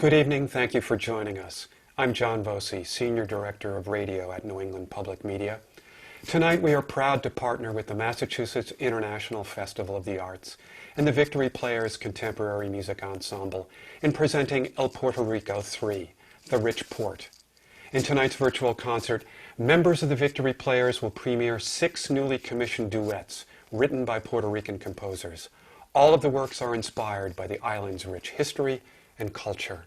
Good evening. Thank you for joining us. I'm John Voci, Senior Director of Radio at New England Public Media. Tonight we are proud to partner with the Massachusetts International Festival of the Arts and the Victory Players Contemporary Music Ensemble in presenting El Puerto Rico 3, The Rich Port. In tonight's virtual concert, members of the Victory Players will premiere 6 newly commissioned duets written by Puerto Rican composers. All of the works are inspired by the island's rich history and culture.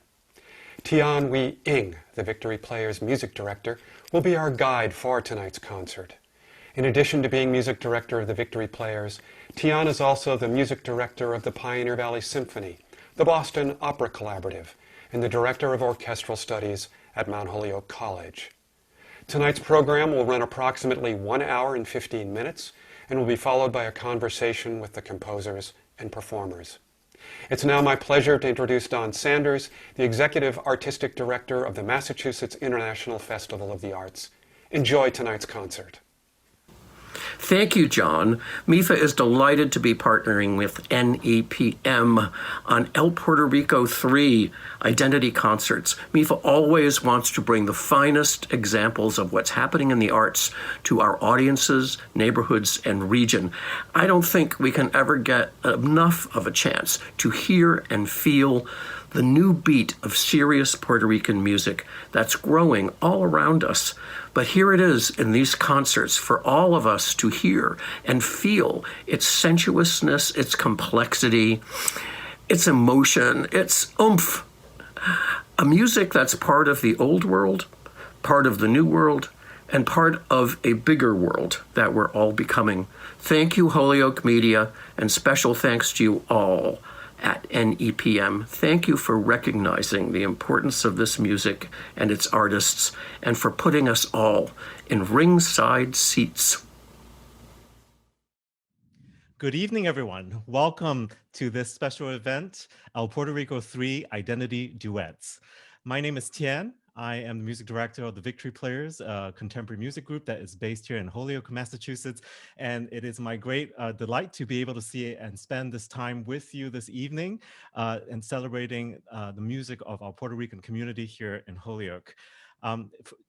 Tianhui Ng, the Victory Players music director, will be our guide for tonight's concert. In addition to being music director of the Victory Players, Tian is also the music director of the Pioneer Valley Symphony, the Boston Opera Collaborative, and the director of orchestral studies at Mount Holyoke College. Tonight's program will run approximately 1 hour and 15 minutes and will be followed by a conversation with the composers and performers. It's now my pleasure to introduce Don Sanders, the Executive Artistic Director of the Massachusetts International Festival of the Arts. Enjoy tonight's concert. Thank you, John. MiFA is delighted to be partnering with NEPM on El Puerto Rico 3 Identity Concerts. MiFA always wants to bring the finest examples of what's happening in the arts to our audiences, neighborhoods, and region. I don't think we can ever get enough of a chance to hear and feel the new beat of serious Puerto Rican music that's growing all around us. But here it is in these concerts for all of us to hear and feel its sensuousness, its complexity, its emotion, its oomph. A music that's part of the old world, part of the new world, and part of a bigger world that we're all becoming. Thank you, Holyoke Media, and special thanks to you all at NEPM. Thank you for recognizing the importance of this music and its artists, and for putting us all in ringside seats. Good evening, everyone. Welcome to this special event, El Puerto Rico 3 Identity Duets. My name is Tian. I am the music director of the Victory Players, a contemporary music group that is based here in Holyoke, Massachusetts. And it is my great delight to be able to see and spend this time with you this evening and celebrating the music of our Puerto Rican community here in Holyoke.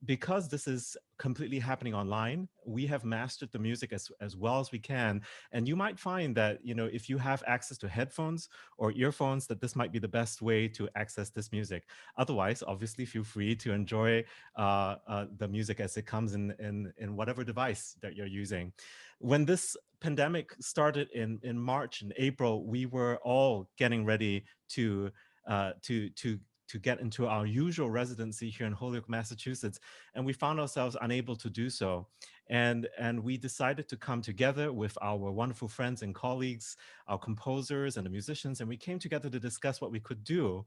Because this is completely happening online, we have mastered the music as well as we can. And you might find that, if you have access to headphones or earphones, that this might be the best way to access this music. Otherwise, obviously, feel free to enjoy the music as it comes in whatever device that you're using. When this pandemic started in March and April, we were all getting ready to get into our usual residency here in Holyoke, Massachusetts, and we found ourselves unable to do so. And we decided to come together with our wonderful friends and colleagues, our composers and the musicians, and we came together to discuss what we could do.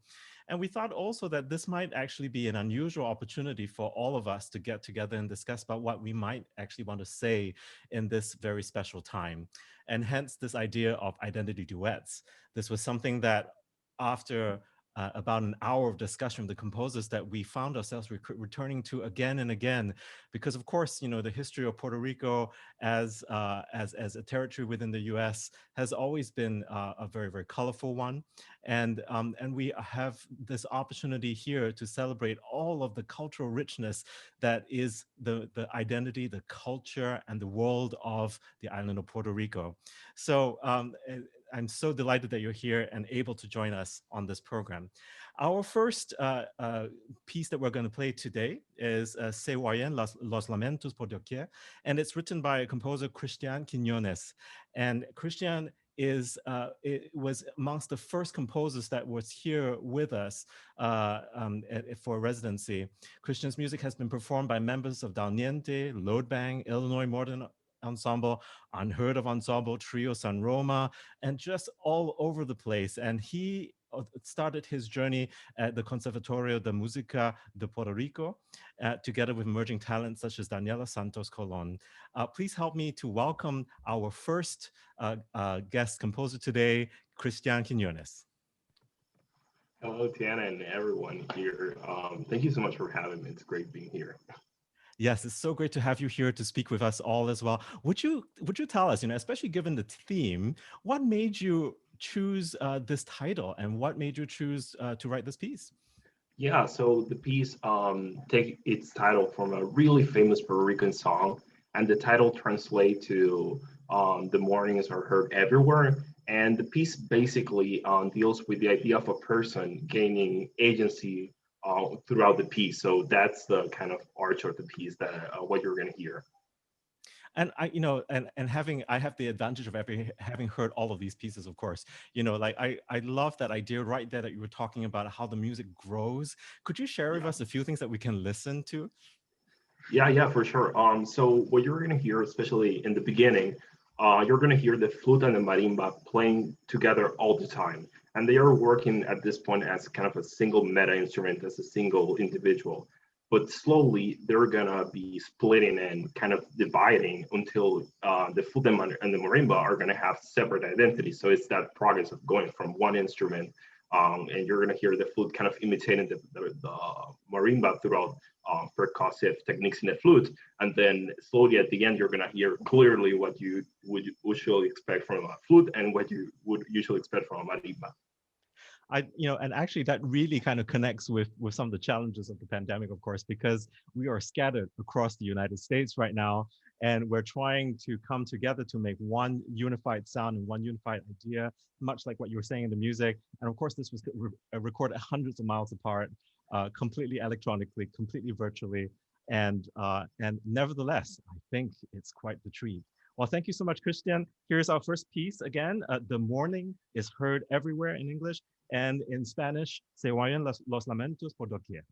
And we thought also that this might actually be an unusual opportunity for all of us to get together and discuss about what we might actually want to say in this very special time. And hence this idea of identity duets. This was something that after about an hour of discussion with the composers that we found ourselves returning to again and again, because of course, the history of Puerto Rico as a territory within the U.S. has always been a very, very colorful one. And we have this opportunity here to celebrate all of the cultural richness that is the identity, the culture, and the world of the island of Puerto Rico. So I'm so delighted that you're here and able to join us on this program. Our first piece that we're going to play today is Se Oyen los lamentos por doquier, and it's written by a composer, Christian Quiñones. And Christian it was amongst the first composers that was here with us for residency. Christian's music has been performed by members of Dal Niente, Load Bang, Illinois Modern Ensemble, Unheard of Ensemble, Trio San Roma, and just all over the place. And he started his journey at the Conservatorio de Música de Puerto Rico, together with emerging talents such as Daniela Santos Colon. Please help me to welcome our first guest composer today, Christian Quiñones. Hello, Tiana, and everyone here. Thank you so much for having me. It's great being here. Yes, it's so great to have you here to speak with us all as well. Would you tell us, especially given the theme, what made you choose this title and what made you choose to write this piece? Yeah, so the piece take its title from a really famous Puerto Rican song, and the title translates to "The Mornings Are Heard Everywhere." And the piece basically deals with the idea of a person gaining agency throughout the piece. So that's the kind of arch of the piece that what you're going to hear. And and having I have the advantage of having heard all of these pieces, of course. Like I love that idea right there that you were talking about how the music grows. Could you share with Yeah. us a few things that we can listen to? Yeah, for sure. So what you're gonna hear, especially in the beginning, you're gonna hear the flute and the marimba playing together all the time, and they are working at this point as kind of a single meta instrument, as a single individual. But slowly, they're gonna be splitting and kind of dividing until the flute and the marimba are gonna have separate identities. So it's that progress of going from one instrument, and you're gonna hear the flute kind of imitating the marimba throughout percussive techniques in the flute, and then slowly at the end you're gonna hear clearly what you would usually expect from a flute and what you would usually expect from a marimba. And actually that really kind of connects with some of the challenges of the pandemic, of course, because we are scattered across the United States right now, and we're trying to come together to make one unified sound and one unified idea, much like what you were saying in the music. And of course, this was recorded hundreds of miles apart, completely electronically, completely virtually, and nevertheless, I think it's quite the treat. Well, thank you so much, Christian. Here's our first piece again. The Morning is heard everywhere in English, and in Spanish, se oyen los lamentos por doquier.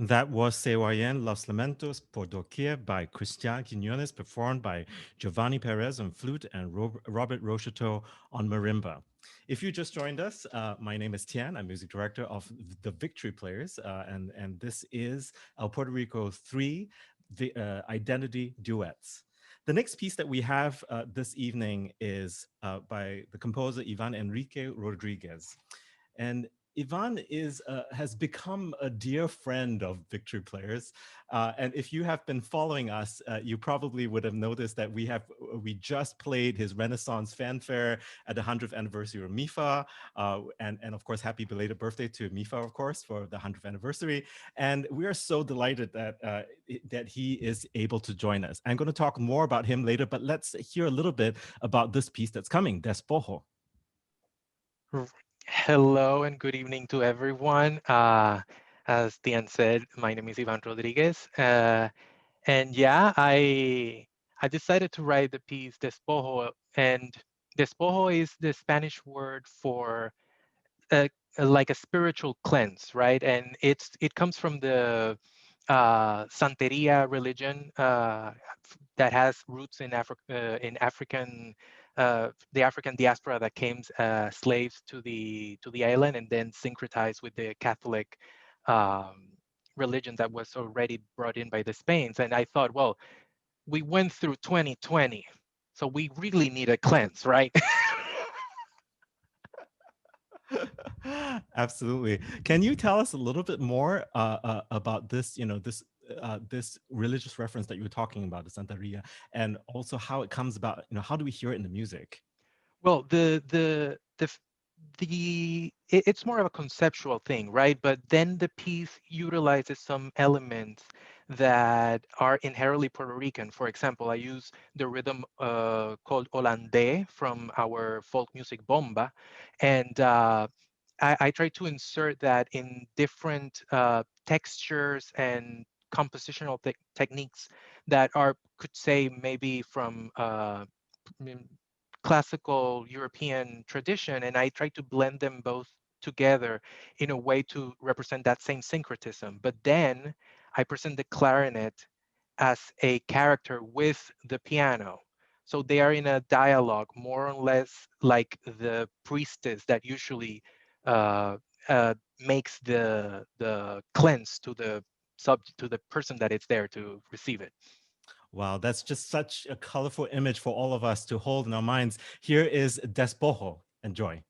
That was Sewayen Los Lamentos por Doquier by Christian Quiñones, performed by Giovanni Perez on flute and Robert Rocheteau on marimba. If you just joined us, my name is Tian. I'm music director of the Victory Players, and this is El Puerto Rico 3 Identity Duets. The next piece that we have this evening is by the composer Iván Enrique Rodríguez. And Iván has become a dear friend of Victory Players, and if you have been following us, you probably would have noticed that we just played his Renaissance fanfare at the 100th anniversary of MiFA, and of course, happy belated birthday to MiFA, of course, for the 100th anniversary. And we are so delighted that he is able to join us. I'm going to talk more about him later, but let's hear a little bit about this piece that's coming, Despojo. Hello and good evening to everyone. As Tian said, my name is Iván Rodríguez. And yeah, I decided to write the piece Despojo. And Despojo is the Spanish word for like a spiritual cleanse, right? And it comes from the Santeria religion that has roots in African the African diaspora that came slaves to the island and then syncretized with the Catholic religion that was already brought in by the Spains. And I thought, well, we went through 2020, so we really need a cleanse, right? Absolutely. Can you tell us a little bit more about this, this religious reference that you were talking about, the Santeria, and also how it comes about, how do we hear it in the music? Well, it's more of a conceptual thing, right? But then the piece utilizes some elements that are inherently Puerto Rican. For example, I use the rhythm called Hollandais from our folk music bomba, and I try to insert that in different textures and compositional techniques that could say maybe from classical European tradition, and I try to blend them both together in a way to represent that same syncretism. But then I present the clarinet as a character with the piano. So they are in a dialogue, more or less like the priestess that usually makes the cleanse to the to the person that is there to receive it. Wow, that's just such a colorful image for all of us to hold in our minds. Here is Despojo. Enjoy.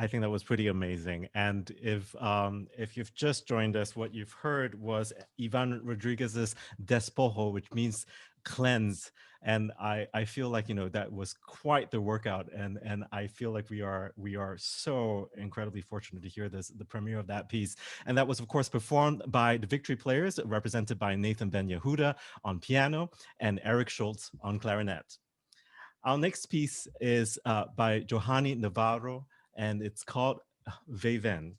I think that was pretty amazing. And if you've just joined us, what you've heard was Iván Rodríguez's Despojo, which means cleanse. And I feel like, you know, that was quite the workout. And I feel like we are so incredibly fortunate to hear the premiere of that piece. And that was, of course, performed by the Victory Players, represented by Nathan Ben Yehuda on piano and Eric Schultz on clarinet. Our next piece is by Johanny Navarro, and it's called Vaiven.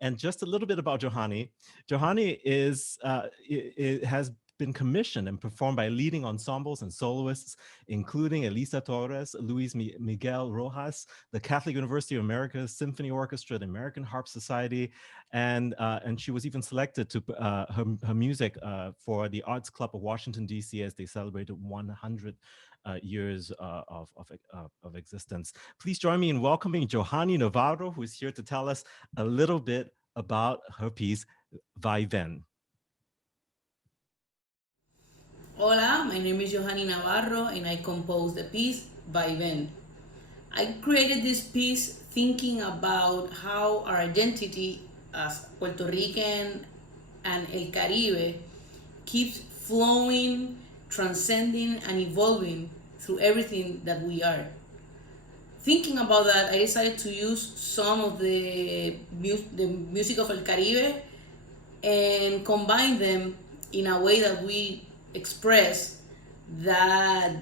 And just a little bit about Johanny. Johanny it has been commissioned and performed by leading ensembles and soloists, including Elisa Torres, Luis Miguel Rojas, the Catholic University of America Symphony Orchestra, the American Harp Society, and she was even selected to her music for the Arts Club of Washington, D.C. as they celebrated 100 years of existence. Please join me in welcoming Johanny Navarro, who is here to tell us a little bit about her piece, Vaiven. Hola, my name is Johanny Navarro and I composed the piece Vaiven. I created this piece thinking about how our identity as Puerto Rican and El Caribe keeps flowing, transcending, and evolving through everything that we are. Thinking about that, I decided to use some of the music of El Caribe and combine them in a way that we express that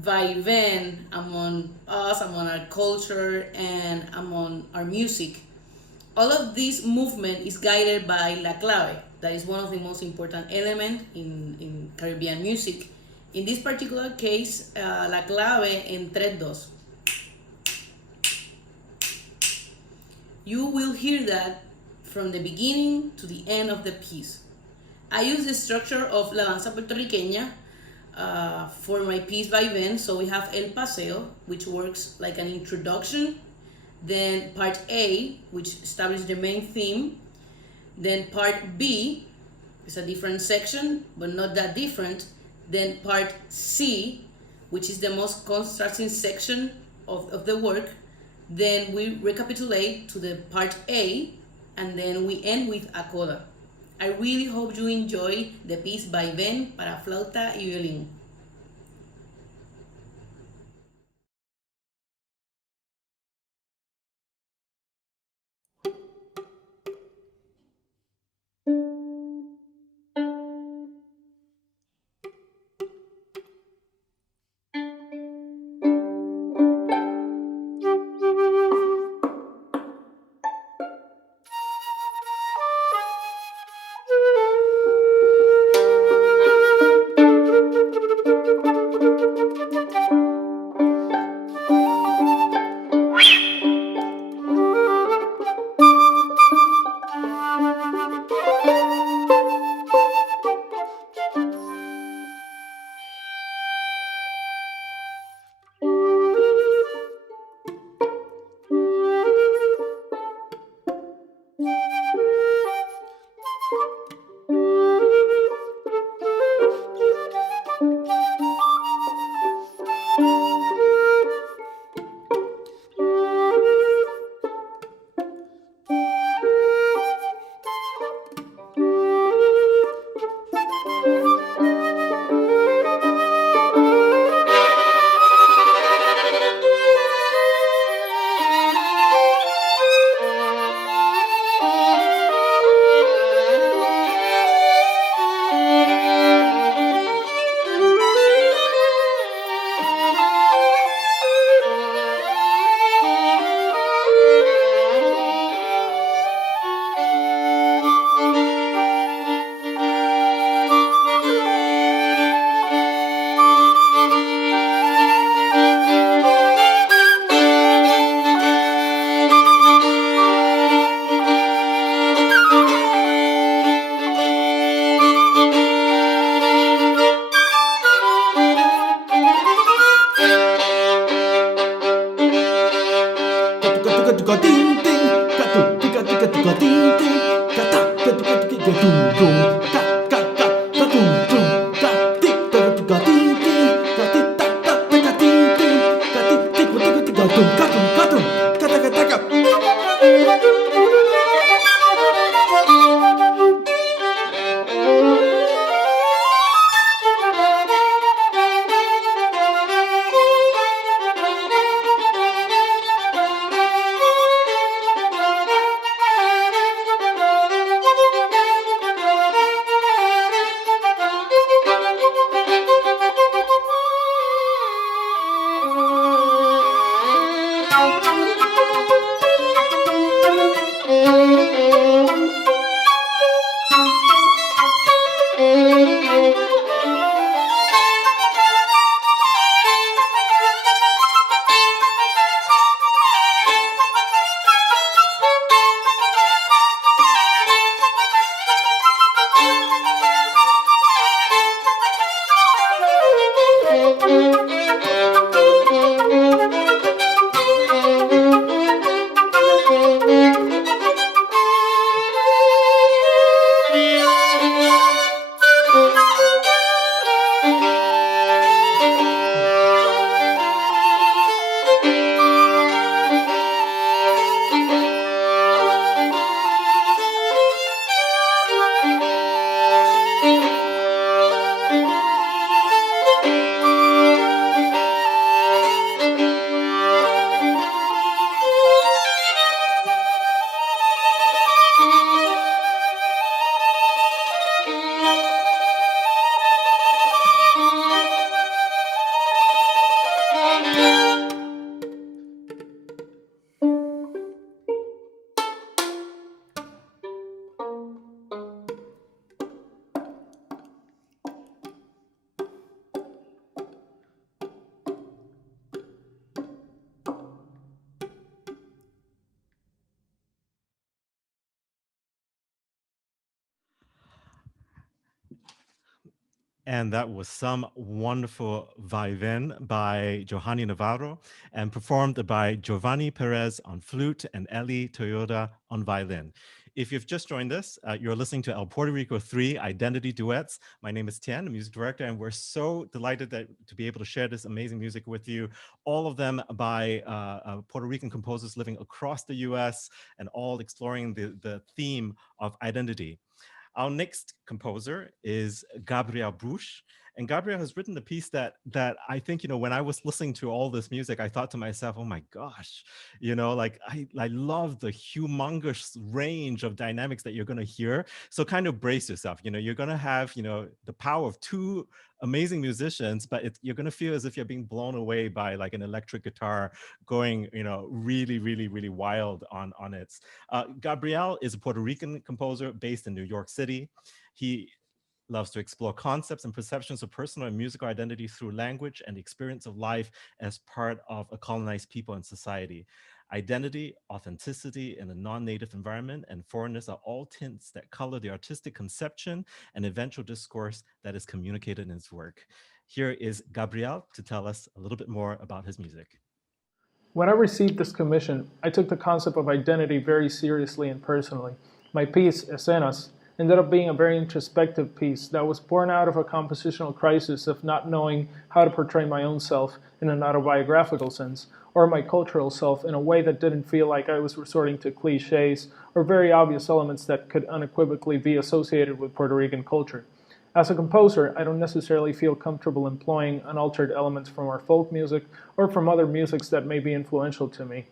Vaiven among us, among our culture, and among our music. All of this movement is guided by La Clave. That is one of the most important elements in Caribbean music. In this particular case, La Clave en 3-2. You will hear that from the beginning to the end of the piece. I use the structure of La Danza Puertorriqueña for my piece Vaiven. So we have El Paseo, which works like an introduction, then part A, which establishes the main theme, then part B is a different section, but not that different, then part C, which is the most contrasting section of the work, then we recapitulate to the part A, and then we end with a coda. I really hope you enjoy the piece Vaiven para flauta y violín. And that was some wonderful Vaiven by Johanny Navarro and performed by Giovanni Perez on flute and Eli Toyoda on violin. If you've just joined us, you're listening to El Puerto Rico 3 Identity Duets. My name is Tian, the music director, and we're so delighted to be able to share this amazing music with you, all of them by Puerto Rican composers living across the US and all exploring the theme of identity. Our next composer is Gabriel Bouche. And Gabriel has written a piece that I think, when I was listening to all this music, I thought to myself, oh my gosh, like I love the humongous range of dynamics that you're going to hear. So kind of brace yourself. You're going to have, the power of two amazing musicians, but you're going to feel as if you're being blown away by like an electric guitar going, really, really, really wild on it. Gabriel is a Puerto Rican composer based in New York City. He loves to explore concepts and perceptions of personal and musical identity through language and the experience of life as part of a colonized people and society. Identity, authenticity in a non-native environment, and foreignness are all tints that color the artistic conception and eventual discourse that is communicated in his work. Here is Gabriel to tell us a little bit more about his music. When I received this commission, I took the concept of identity very seriously and personally. My piece, Escenas, ended up being a very introspective piece that was born out of a compositional crisis of not knowing how to portray my own self in an autobiographical sense, or my cultural self in a way that didn't feel like I was resorting to cliches or very obvious elements that could unequivocally be associated with Puerto Rican culture. As a composer, I don't necessarily feel comfortable employing unaltered elements from our folk music or from other musics that may be influential to me.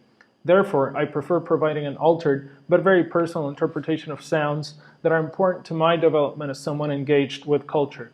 Therefore, I prefer providing an altered but very personal interpretation of sounds that are important to my development as someone engaged with culture.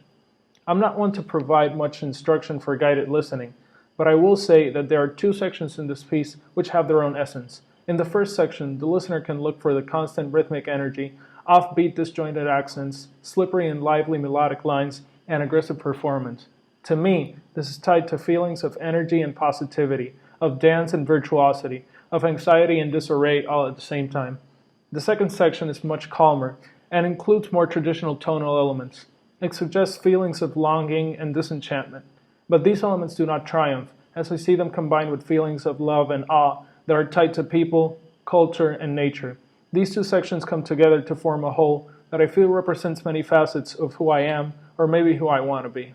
I'm not one to provide much instruction for guided listening, but I will say that there are two sections in this piece which have their own essence. In the first section, the listener can look for the constant rhythmic energy, offbeat disjointed accents, slippery and lively melodic lines, and aggressive performance. To me, this is tied to feelings of energy and positivity, of dance and virtuosity, of anxiety and disarray all at the same time. The second section is much calmer and includes more traditional tonal elements. It suggests feelings of longing and disenchantment. But these elements do not triumph, as I see them combined with feelings of love and awe that are tied to people, culture, and nature. These two sections come together to form a whole that I feel represents many facets of who I am, or maybe who I want to be.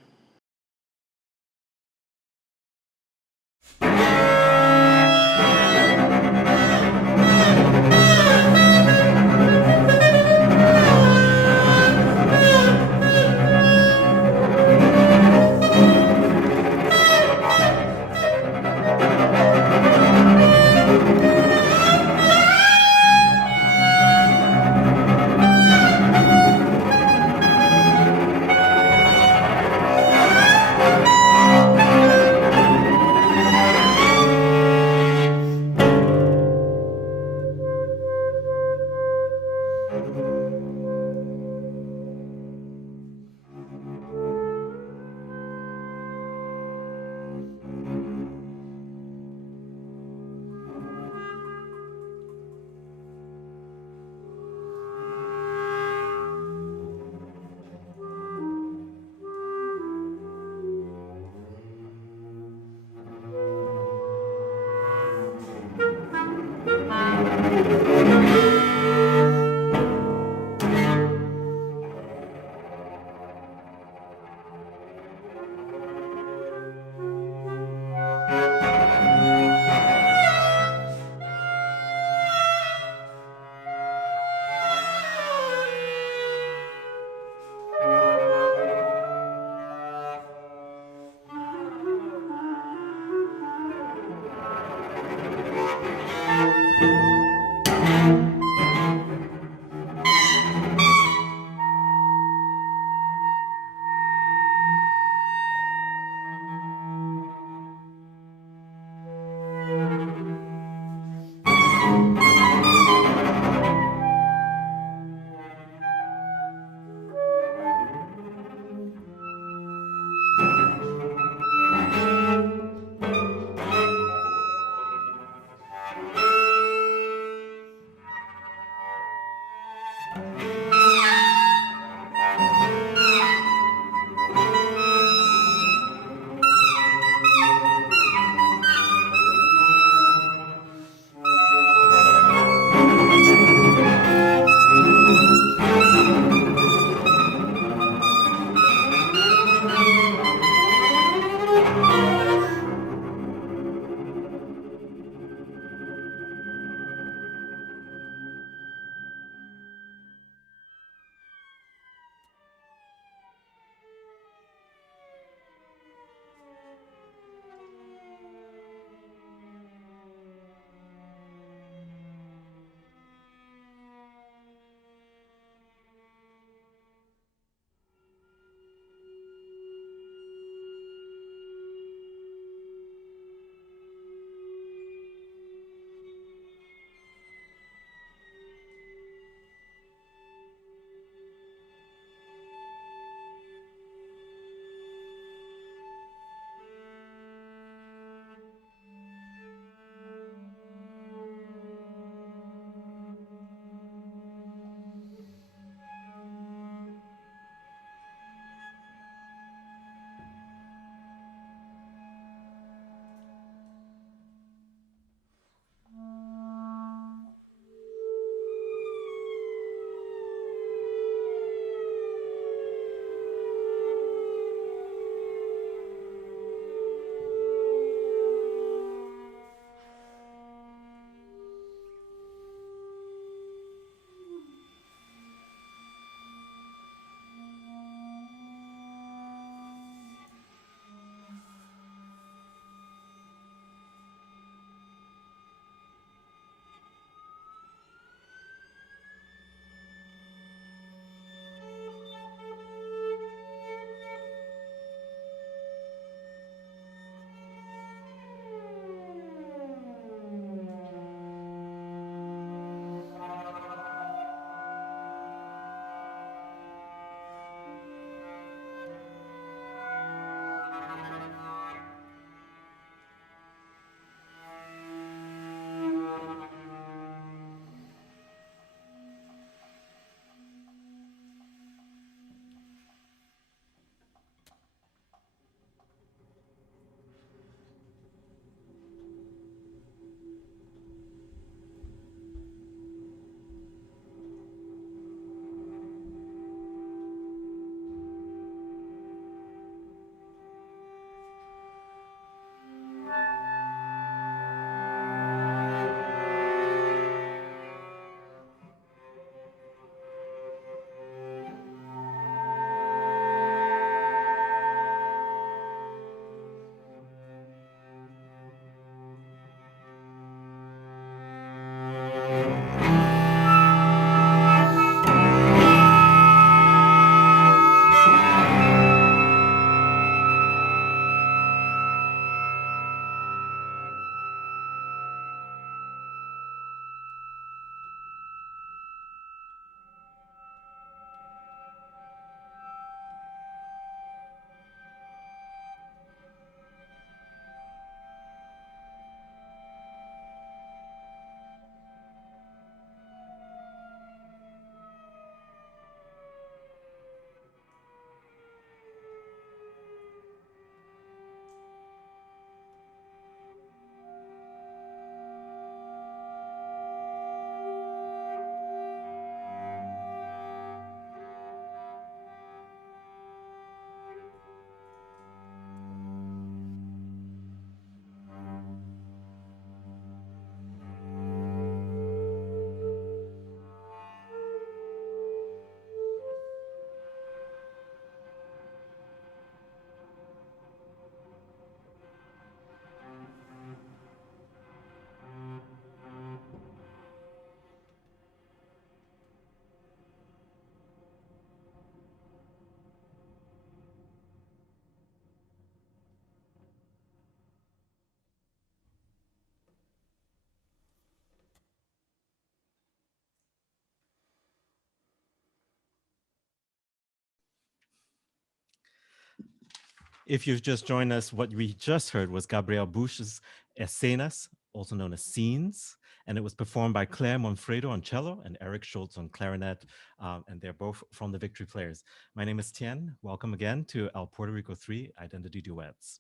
If you've just joined us, what we just heard was Gabriel Bouche's Escenas, also known as Scenes, and it was performed by Claire Monfredo on cello and Eric Schultz on clarinet, and they're both from the Victory Players. My name is Tien. Welcome again to El Puerto Rico 3 Identity Duets.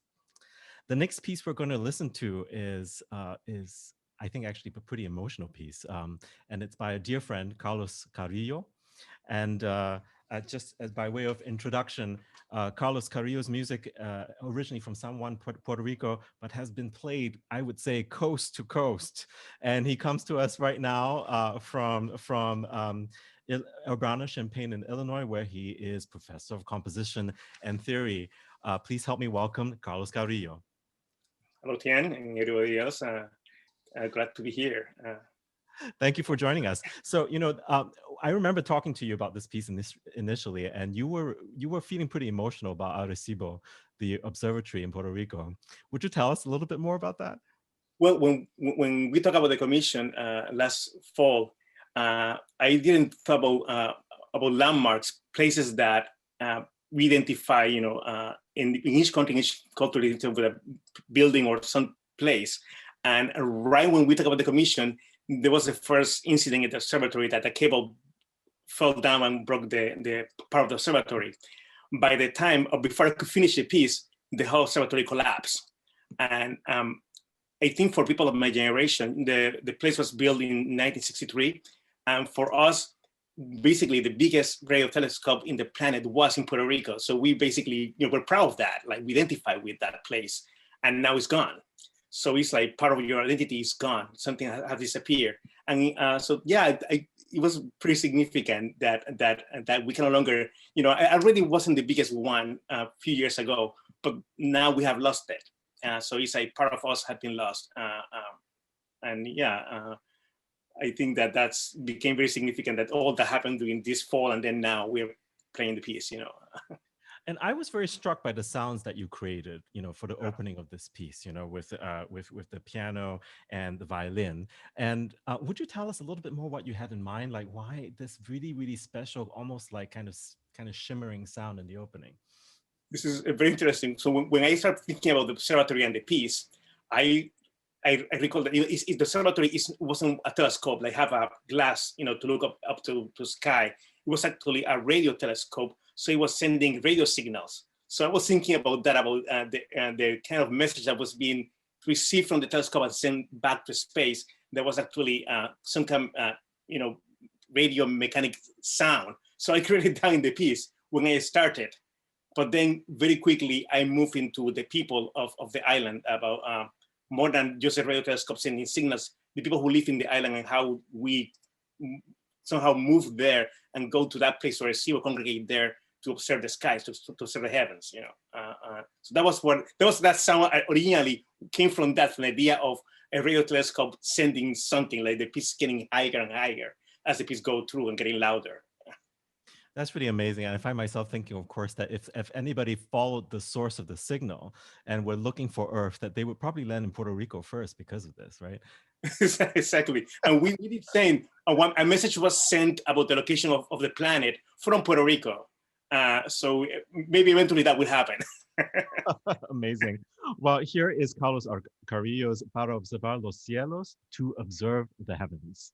The next piece we're going to listen to is I think actually a pretty emotional piece, and it's by a dear friend, Carlos Carrillo. And just as by way of introduction, Carlos Carrillo's music originally from San Juan, Puerto Rico, but has been played, I would say, coast to coast. And he comes to us right now from Urbana-Champaign in Illinois, where he is professor of composition and theory. Please help me welcome Carlos Carrillo. Hello, Tien, and everybody else. Glad to be here. Thank you for joining us. So, I remember talking to you about this piece initially, and you were feeling pretty emotional about Arecibo, the observatory in Puerto Rico. Would you tell us a little bit more about that? Well, when we talk about the commission last fall, I didn't thought about landmarks, places that we identify, in each country, in each culture, with a building or some place. And right when we talk about the commission, there was the first incident at the observatory that the cable fell down and broke the part of the observatory. By the time, or before I could finish the piece, the whole observatory collapsed. And I think for people of my generation, the place was built in 1963. And for us, basically the biggest radio telescope in the planet was in Puerto Rico. So we basically, we're proud of that, like we identify with that place, and now it's gone. So it's like part of your identity is gone. Something has disappeared. And so, yeah, it was pretty significant that we can no longer, I already wasn't the biggest one a few years ago, but now we have lost it. So it's like part of us had been lost. And yeah, I think that's became very significant that all that happened during this fall, and then now we're playing the piece, And I was very struck by the sounds that you created, for the opening of this piece, with the piano and the violin. And would you tell us a little bit more what you had in mind, like why this really, really special, almost like kind of shimmering sound in the opening? This is very interesting. So when I started thinking about the observatory and the piece, I recall that the observatory wasn't a telescope, like have a glass, to look up to sky. It was actually a radio telescope. So it was sending radio signals. So I was thinking about that, about the kind of message that was being received from the telescope and sent back to space. There was actually some kind of, radio mechanic sound. So I created that in the piece when I started. But then very quickly, I moved into the people of the island, about more than just a radio telescope sending signals, the people who live in the island and how we somehow move there and go to that place or see or congregate there to observe the skies, to observe the heavens, So that sound originally came from the idea of a radio telescope sending something, like the piece getting higher and higher as the piece go through and getting louder. That's pretty amazing. And I find myself thinking, of course, that if anybody followed the source of the signal and were looking for Earth, that they would probably land in Puerto Rico first because of this, right? Exactly. And we did saying a message was sent about the location of the planet from Puerto Rico. So maybe eventually that will happen. Amazing. Well, here is Carlos Carrillo's Para observar los cielos, to observe the heavens.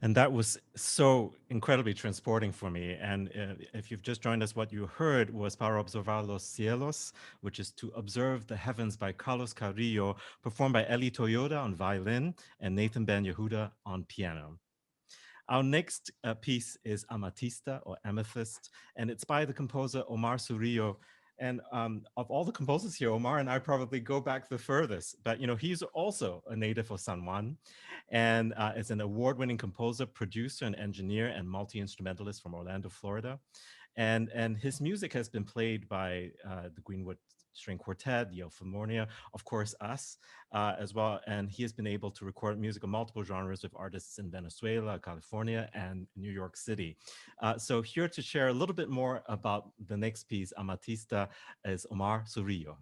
And that was so incredibly transporting for me. And if you've just joined us, what you heard was Para observar los cielos, which is to observe the heavens by Carlos Carrillo, performed by Eli Toyoda on violin and Nathan Ben Yehuda on piano. Our next piece is Amatista, or Amethyst, and it's by the composer Omar Surillo. And of all the composers here, Omar and I probably go back the furthest, but he's also a native of San Juan, and is an award-winning composer, producer, and engineer, and multi-instrumentalist from Orlando, Florida. And his music has been played by the Greenwood String Quartet, the Philharmonia, of course, us as well. And he has been able to record music of multiple genres with artists in Venezuela, California, and New York City. So here to share a little bit more about the next piece, Amatista, is Omar Surillo.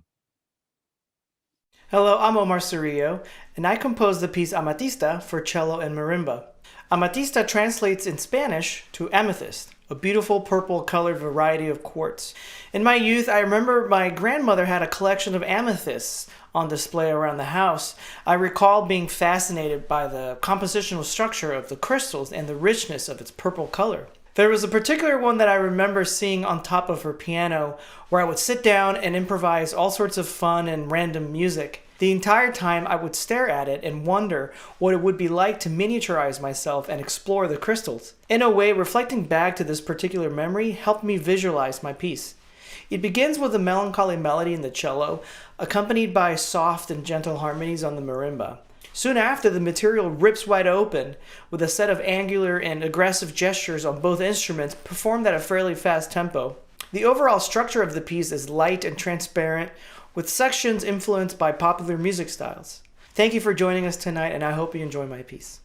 Hello, I'm Omar Surillo, and I composed the piece Amatista for cello and marimba. Amatista translates in Spanish to amethyst, a beautiful purple-colored variety of quartz. In my youth, I remember my grandmother had a collection of amethysts on display around the house. I recall being fascinated by the compositional structure of the crystals and the richness of its purple color. There was a particular one that I remember seeing on top of her piano, where I would sit down and improvise all sorts of fun and random music. The entire time I would stare at it and wonder what it would be like to miniaturize myself and explore the crystals. In a way, reflecting back to this particular memory helped me visualize my piece. It begins with a melancholy melody in the cello, accompanied by soft and gentle harmonies on the marimba. Soon after, the material rips wide open, with a set of angular and aggressive gestures on both instruments performed at a fairly fast tempo. The overall structure of the piece is light and transparent, with sections influenced by popular music styles. Thank you for joining us tonight, and I hope you enjoy my piece.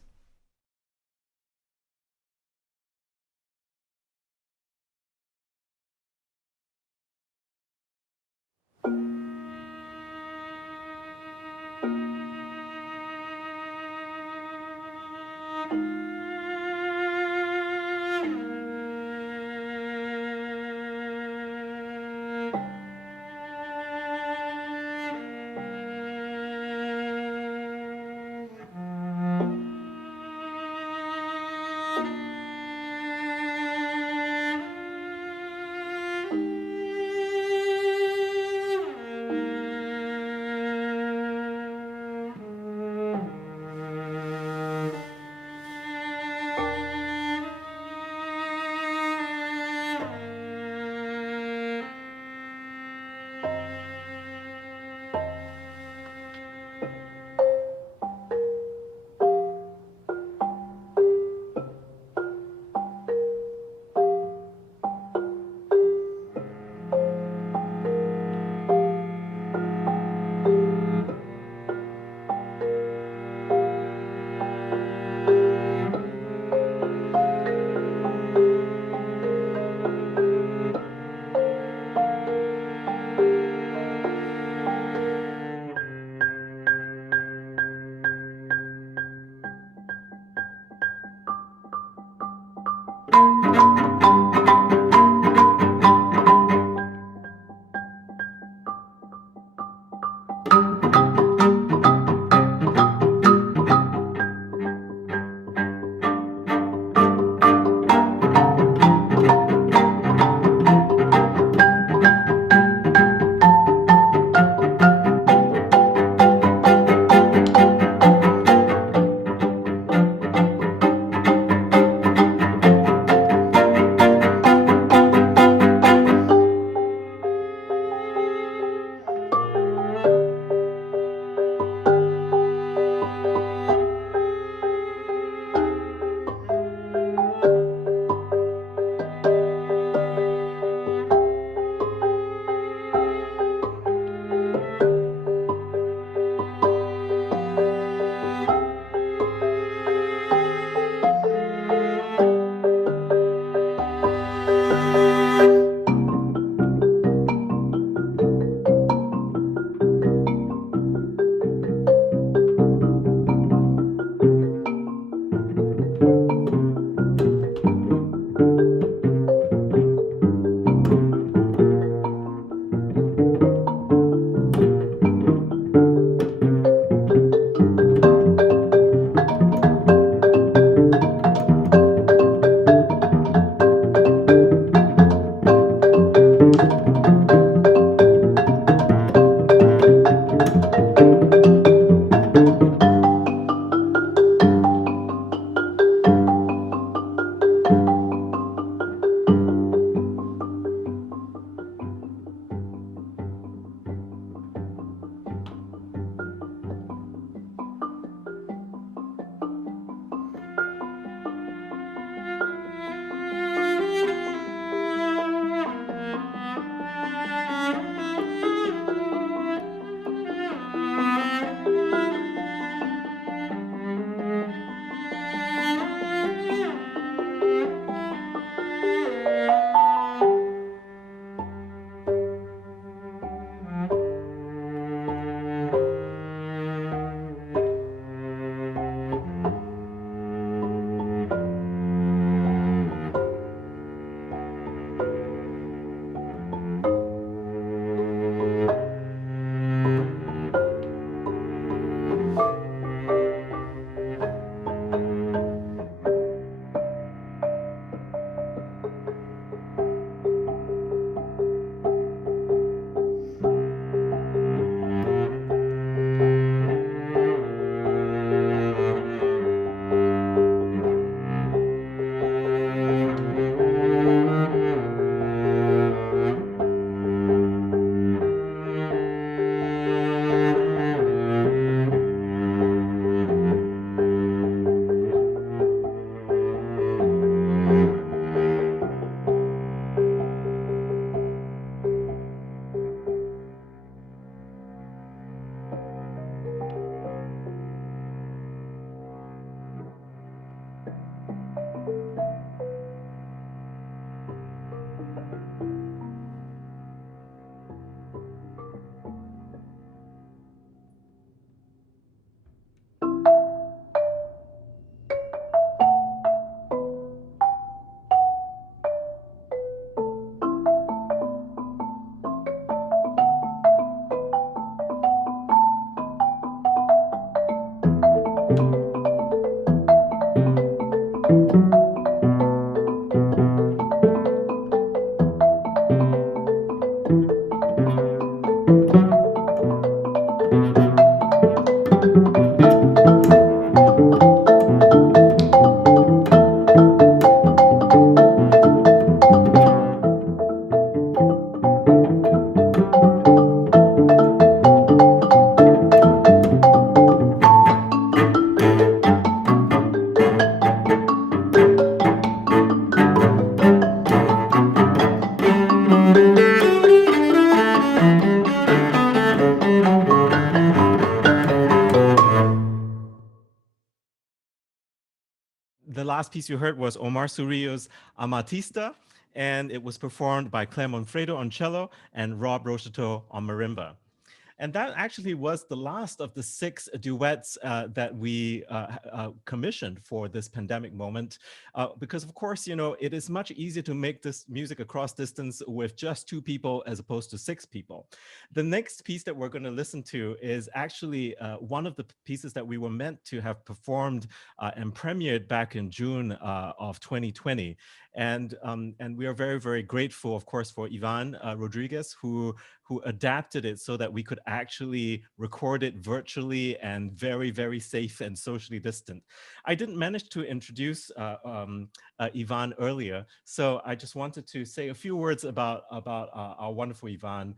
last piece you heard was Omar Surillo's Amatista, and it was performed by Claire Monfredo on cello and Rob Rocheteau on marimba. And that actually was the last of the 6 duets that we commissioned for this pandemic moment. Because of course, you know, it is much easier to make this music across distance with just 2 people as opposed to 6 people. The next piece that we're going to listen to is actually one of the pieces that we were meant to have performed and premiered back in June of 2020. And we are very, very grateful, of course, for Iván Rodríguez, who adapted it so that we could actually record it virtually and very, very safe and socially distant. I didn't manage to introduce Iván earlier, so I just wanted to say a few words about our wonderful Iván.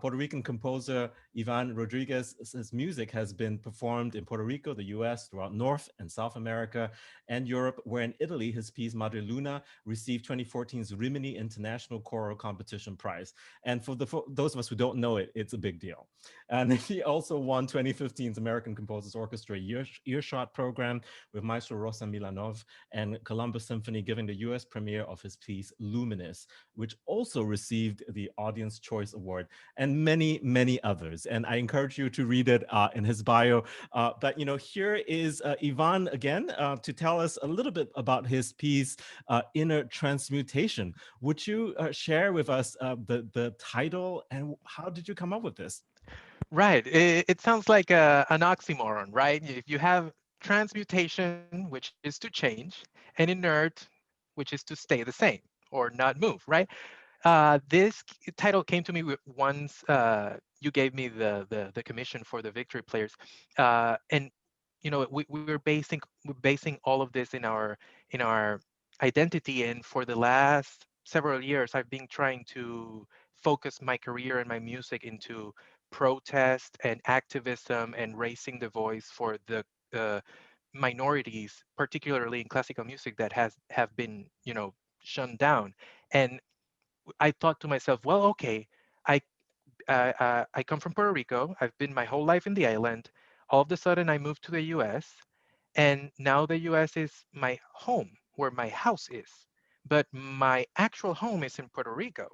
Puerto Rican composer Iván Rodríguez's music has been performed in Puerto Rico, the US, throughout North and South America, and Europe, where in Italy, his piece Madre Luna received 2014's Rimini International Choral Competition Prize. And for those of us who don't know it, it's a big deal. And he also won 2015's American Composers Orchestra Earshot Program with Maestro Rosa Milanov and Columbus Symphony giving the US premiere of his piece Luminous, which also received the Audience Choice Award, and many, many others. And I encourage you to read it in his bio. But, you know, here is Iván again to tell us a little bit about his piece, Inner Transmutation. Would you share with us the title and how did you come up with this? Right. It sounds like an oxymoron, right? If you have transmutation, which is to change, and inert, which is to stay the same or not move, right? This title came to me once you gave me the commission for the Victory Players, and you know we're basing all of this in our identity. And for the last several years, I've been trying to focus my career and my music into protest and activism and raising the voice for the minorities, particularly in classical music that have been, you know, shunned down. And I thought to myself, well, okay, I I come from Puerto Rico. I've been my whole life in the island. All of a sudden, I moved to the U.S., and now the U.S. is my home, where my house is. But my actual home is in Puerto Rico.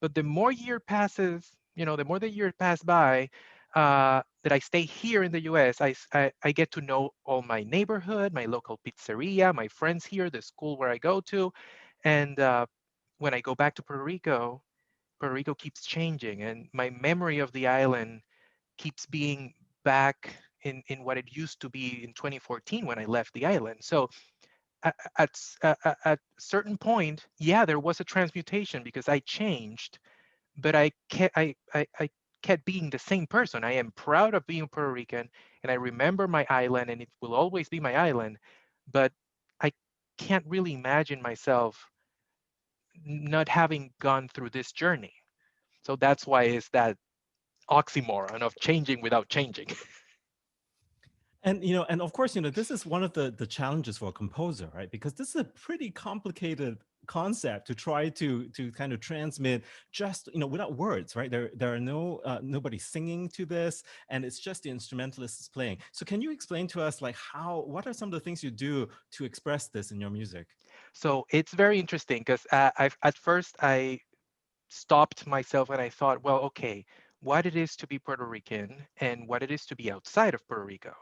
But the more year passes, you know, the more the year pass by, that I stay here in the U.S., I get to know all my neighborhood, my local pizzeria, my friends here, the school where I go to, and when I go back to Puerto Rico keeps changing, and my memory of the island keeps being back in what it used to be in 2014 when I left the island. So at a certain point, yeah, there was a transmutation because I changed, but I kept being the same person. I am proud of being Puerto Rican, and I remember my island, and it will always be my island. But I can't really imagine myself not having gone through this journey. So that's why it's that oxymoron of changing without changing. And you know, and of course, you know, this is one of the challenges for a composer, right? Because this is a pretty complicated concept to try to kind of transmit just, you know, without words, right? There are no nobody singing to this, and it's just the instrumentalists playing. So can you explain to us, like, what are some of the things you do to express this in your music? So it's very interesting because at first I stopped myself and I thought, well, okay, what it is to be Puerto Rican and what it is to be outside of Puerto Rico.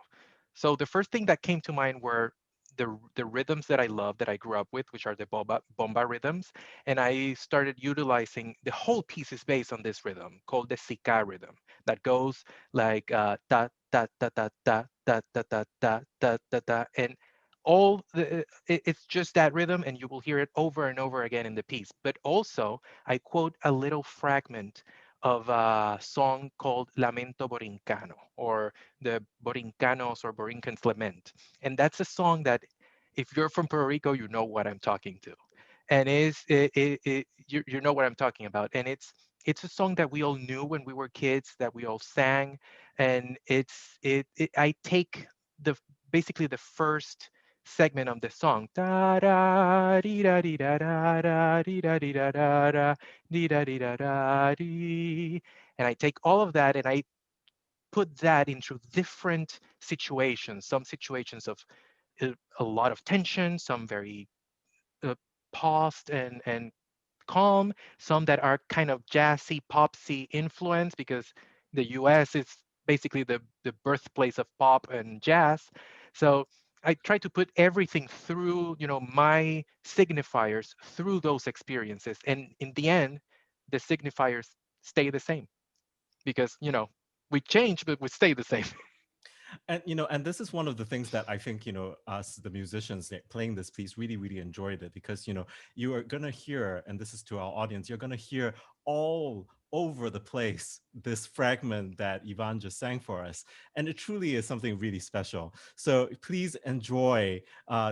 So the first thing that came to mind were the rhythms that I love, that I grew up with, which are the bomba rhythms. And I started utilizing, the whole piece is based on this rhythm called the sika rhythm that goes like ta ta ta ta ta ta ta ta ta ta ta ta, and it's just that rhythm, and you will hear it over and over again in the piece. But also I quote a little fragment of a song called Lamento Borincano, or the Borincanos or Borincans Lament. And that's a song that, if you're from Puerto Rico, you know what I'm talking to. And you know what I'm talking about. And it's a song that we all knew when we were kids, that we all sang. And I take the basically the first segment of the song, da da dee da dee da da da dee da dee da da da dee da dee da da dee, and I take all of that and I put that into different situations, some situations of a lot of tension, some very paused and calm, some that are kind of jazzy, popsy influence, because the US is basically the birthplace of pop and jazz. So I try to put everything through, my signifiers through those experiences. And in the end, the signifiers stay the same because, we change, but we stay the same. And and this is one of the things that I think us the musicians playing this piece really enjoyed it, because you are gonna hear, and this is to our audience, you're gonna hear all over the place this fragment that Iván just sang for us, and it truly is something really special. So please enjoy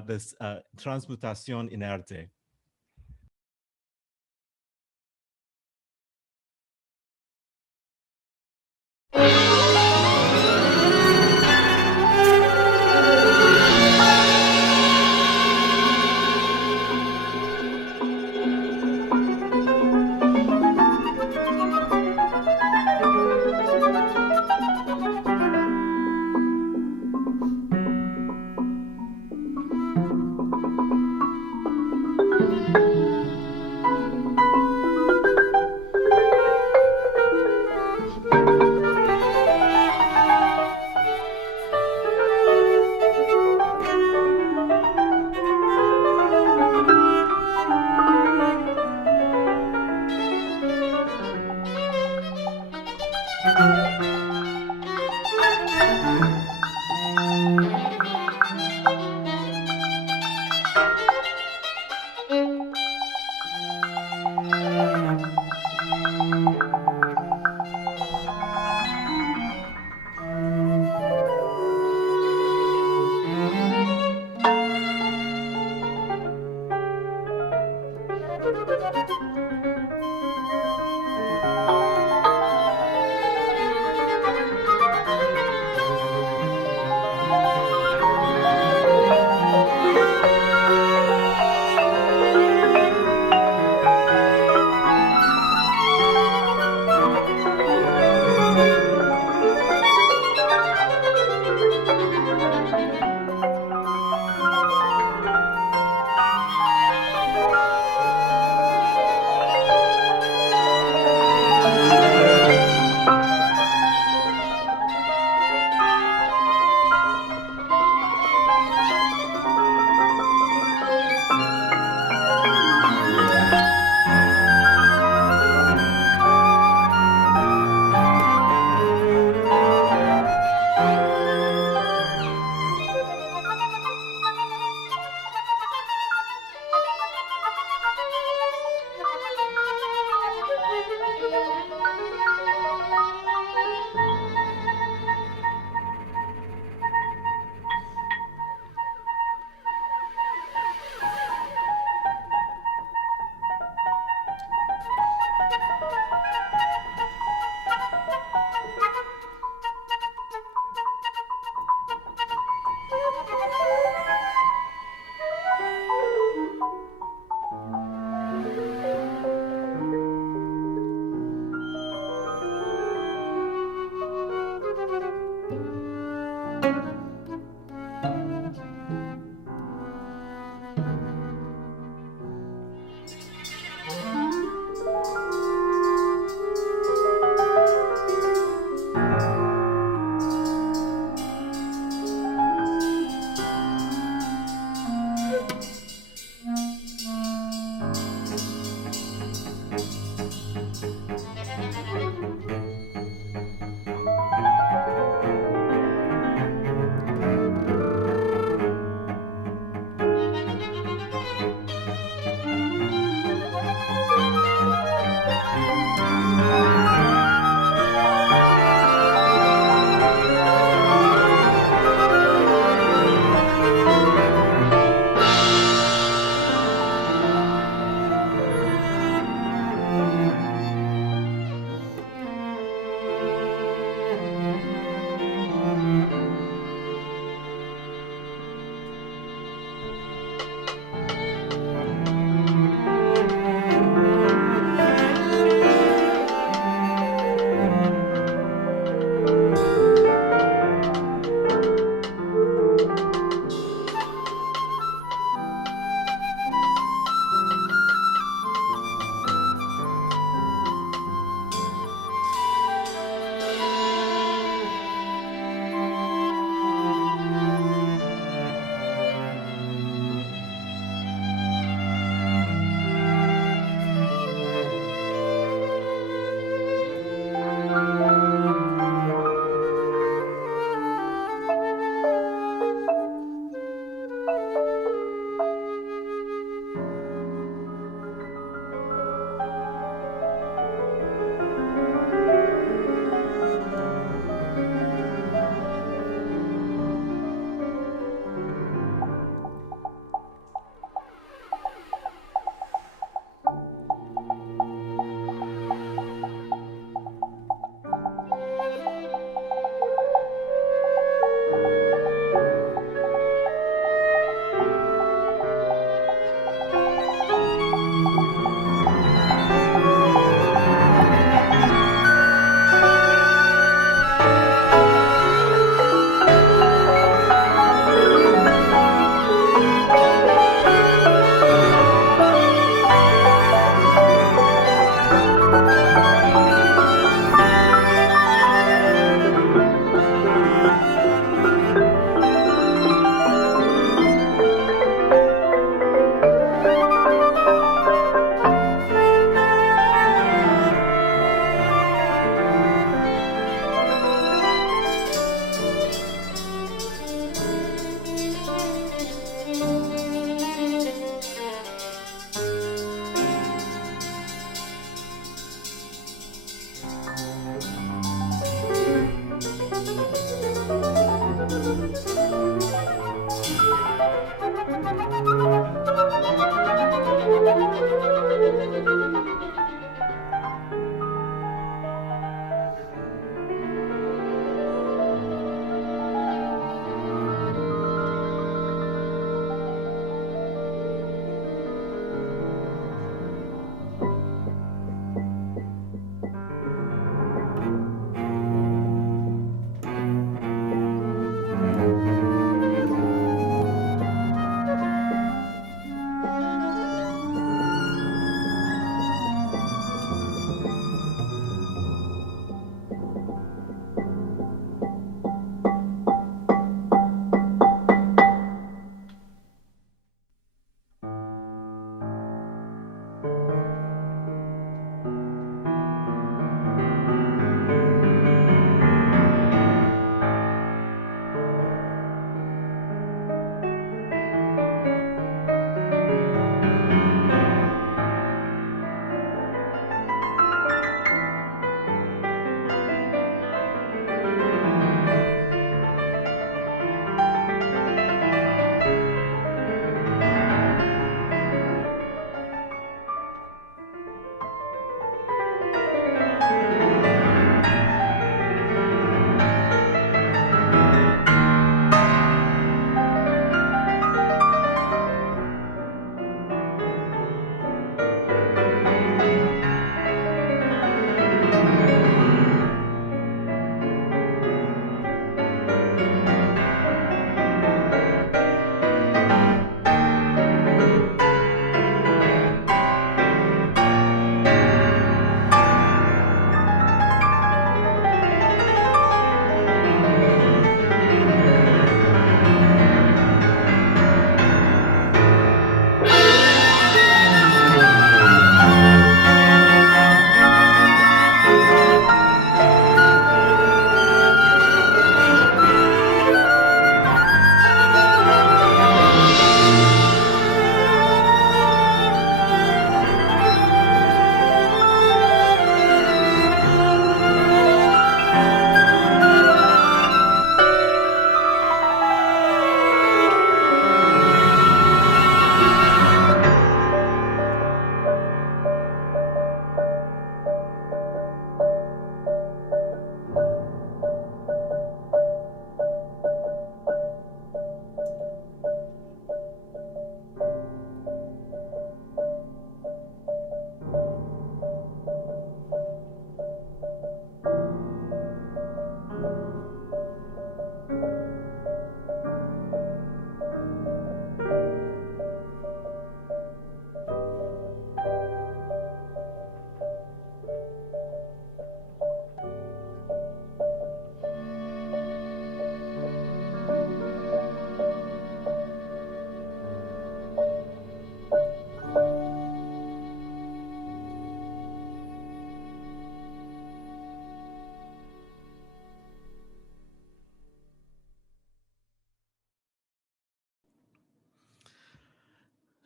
this Transmutación Inerte.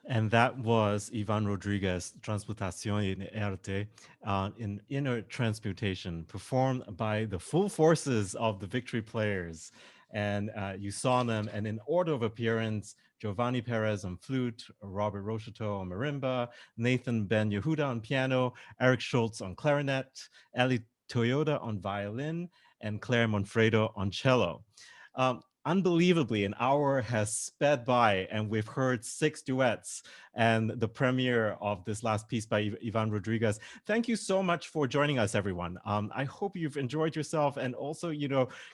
And that was Iván Rodríguez, Transmutación en Arte, in Inner Transmutation, performed by the full forces of the Victory Players. And you saw them, and in order of appearance, Giovanni Perez on flute, Robert Rocheteau on marimba, Nathan Ben Yehuda on piano, Eric Schultz on clarinet, Ellie Toyota on violin, and Claire Monfredo on cello. Unbelievably, an hour has sped by and we've heard 6 duets and the premiere of this last piece by Iván Rodríguez. Thank you so much for joining us, everyone. I hope you've enjoyed yourself and also,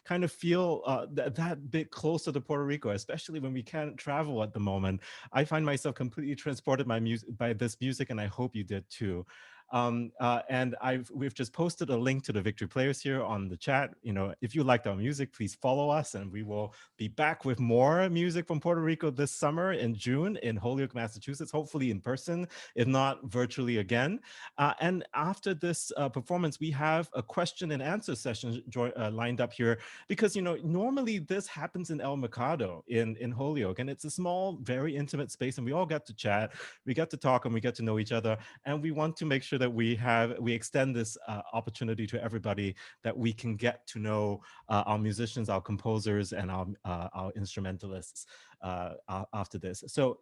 kind of feel that bit closer to Puerto Rico, especially when we can't travel at the moment. I find myself completely transported by this music, and I hope you did too. And we've just posted a link to the Victory Players here on the chat. If you liked our music, please follow us, and we will be back with more music from Puerto Rico this summer in June in Holyoke, Massachusetts, hopefully in person, if not virtually again. And after this performance, we have a question and answer session lined up here because, normally this happens in El Mercado in Holyoke, and it's a small, very intimate space, and we all get to chat, we get to talk, and we get to know each other. And we want to make sure that we extend this opportunity to everybody, that we can get to know our musicians, our composers, and our instrumentalists after this. So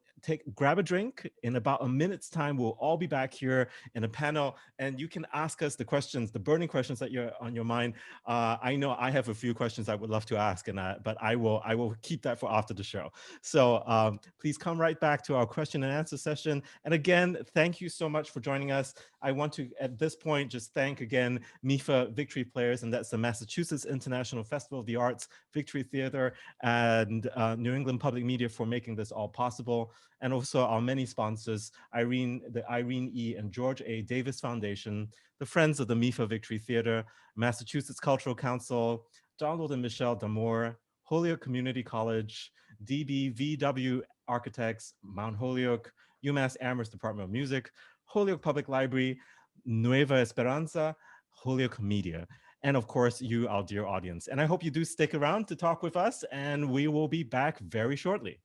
grab a drink. In about a minute's time, we'll all be back here in a panel, and you can ask us the questions, the burning questions that are on your mind. I know I have a few questions I would love to ask, but I will keep that for after the show. So please come right back to our question and answer session. And again, thank you so much for joining us. I want to, at this point, just thank again MiFA Victory Players, and that's the Massachusetts International Festival of the Arts, Victory Theater, and New England Public Media for making this all possible. And also our many sponsors, the Irene E. and George A. Davis Foundation, the Friends of the MiFA Victory Theater, Massachusetts Cultural Council, Donald and Michelle D'Amour, Holyoke Community College, DBVW Architects, Mount Holyoke, UMass Amherst Department of Music, Holyoke Public Library, Nueva Esperanza, Holyoke Media, and of course, you, our dear audience. And I hope you do stick around to talk with us, and we will be back very shortly.